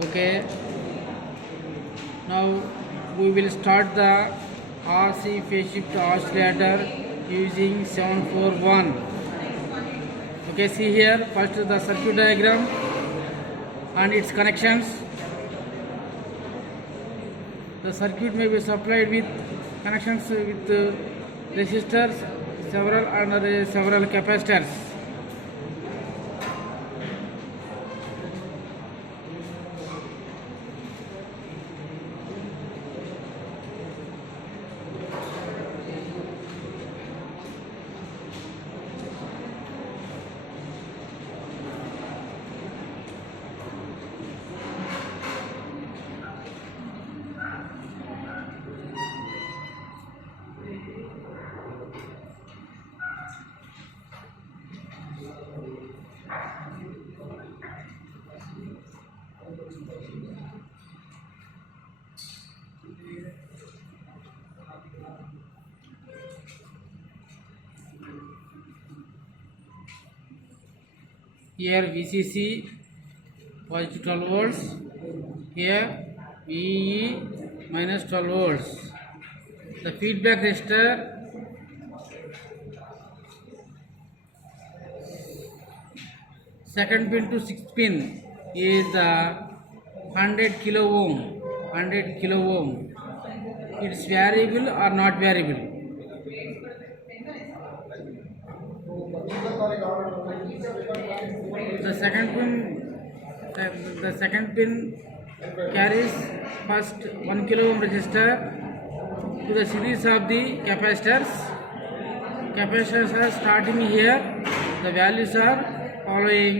Okay, now we will start the RC phase shift oscillator using 741. Okay, see here first the circuit diagram and its connections. The circuit may be supplied with connections with resistors, several capacitors. Here VCC positive 12 volts, here VE minus 12 volts. The feedback resistor second pin to sixth pin is 100 kilo ohm. It's variable or not variable. The second pin carries first 1 kilo ohm resistor to the series of the capacitors. Capacitors are starting here. The values are following: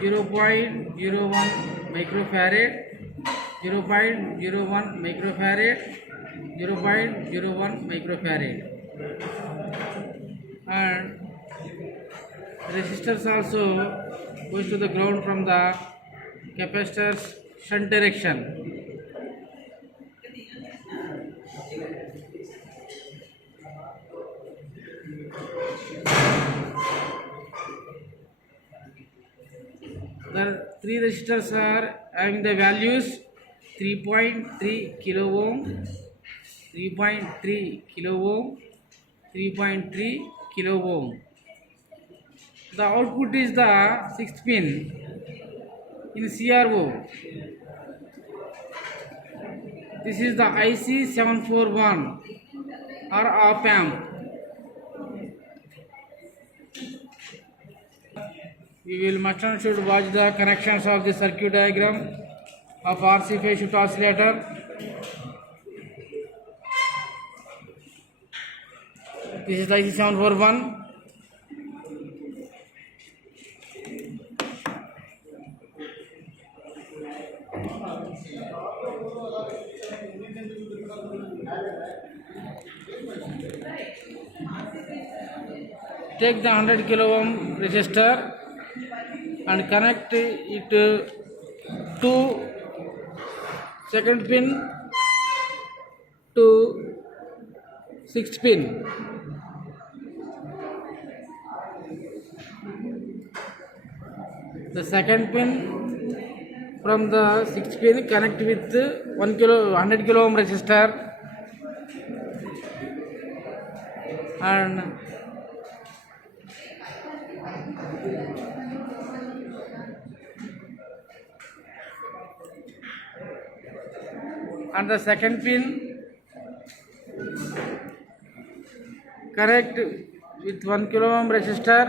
0.01 microfarad, 0.01 microfarad, 0.01 microfarad, and resistors also goes to the ground from the capacitors shunt direction. The three resistors are having the values 3.3 kilo ohm, 3.3 kilo ohm, 3.3 kilo ohm. The output is the sixth pin in CRO. This is the IC 741 or op amp. We will must and should watch the connections of the circuit diagram of RC phase shift oscillator. This is the IC 741. Take the 100 kilo ohm resistor and connect it to second pin to sixth pin. The second pin from the sixth pin connect with 100 kilo ohm resistor and the second pin connect with 1 kilo ohm resistor,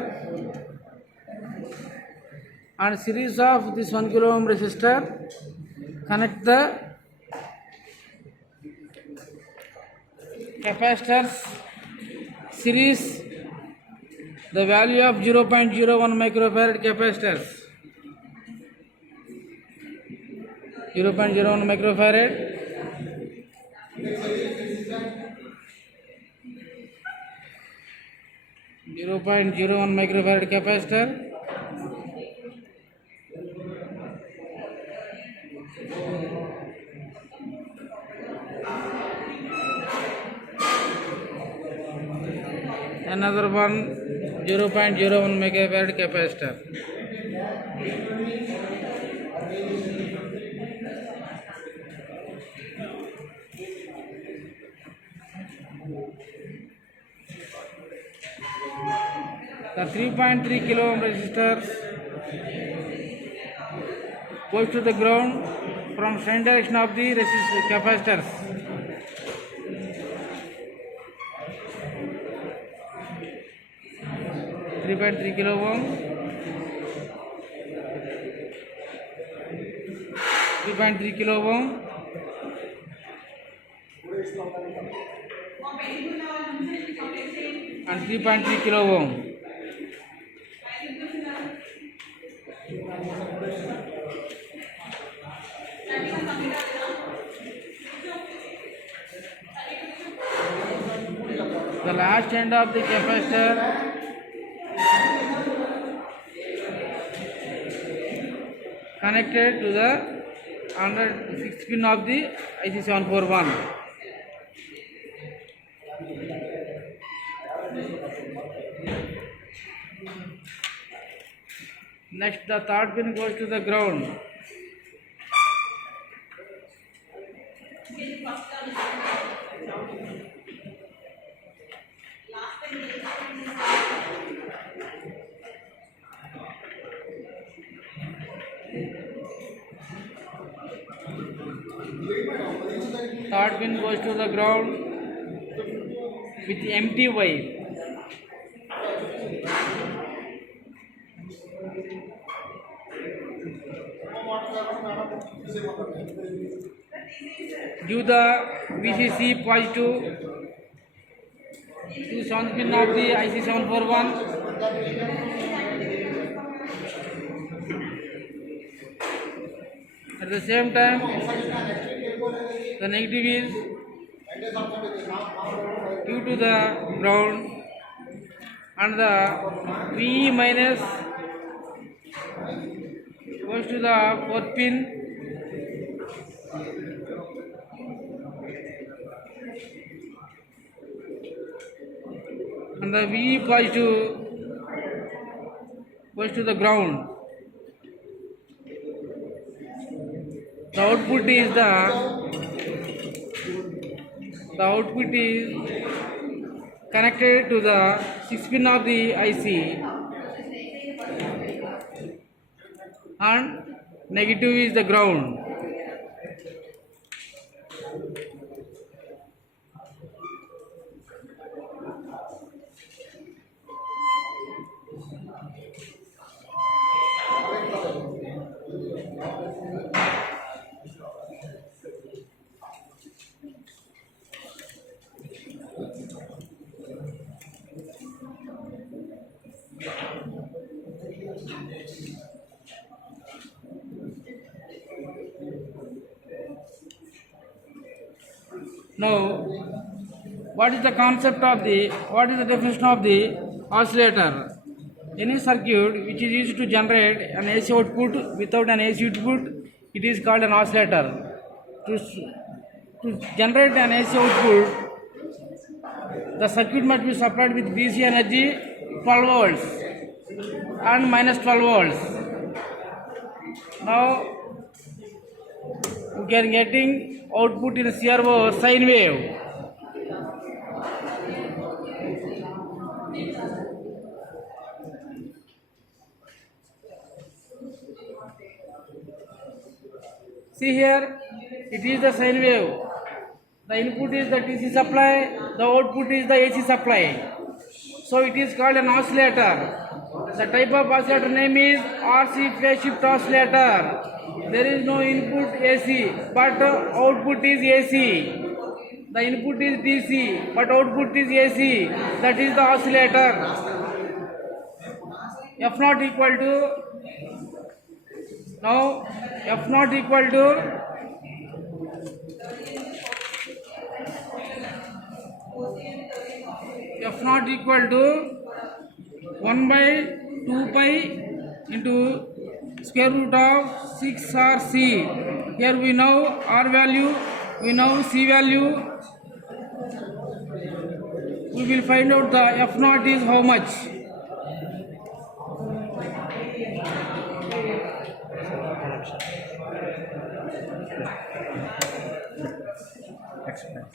and series of this 1 kilo ohm resistor connect the capacitors series, the value of 0.01 microfarad capacitors, 0.01 microfarad, 0.01 microfarad capacitor, another one 0.01 megafarad capacitor. The 3.3 kilo ohm resistor goes to the ground from same direction of the capacitors. .3 kilo ohm, 3.3 kilo ohm, and 3.3 kilo ohm. The last end of the capacitor connected to the under 6th pin of the IC 741. Next, the third pin goes to the ground. Third pin goes to the ground with empty wire. Give the VCC positive to 7th pin of the IC 741. At the same time, the negative is due to the ground, and the VE minus goes to the 4th pin, and the VE positive goes to the ground. The output is connected to the 6th pin of the IC, and negative is the ground. Now, what is the definition of the oscillator? Any circuit which is used to generate an AC output without an AC input, it is called an oscillator. To generate an AC output, the circuit must be supplied with DC energy 12 volts and minus 12 volts. Now, we are getting output in CRO sine wave. See here, it is the sine wave. The input is the DC supply, the output is the AC supply. So it is called an oscillator. The type of oscillator name is RC phase shift oscillator. There is no input AC, but output is AC. The input is DC, but output is AC. That is the oscillator. F0 equal to, now F0 equal to F0 equal to 1 by 2 pi into square root of 6 RC. Here we know R value, we know C value. We will find out the F0 is how much. Explain.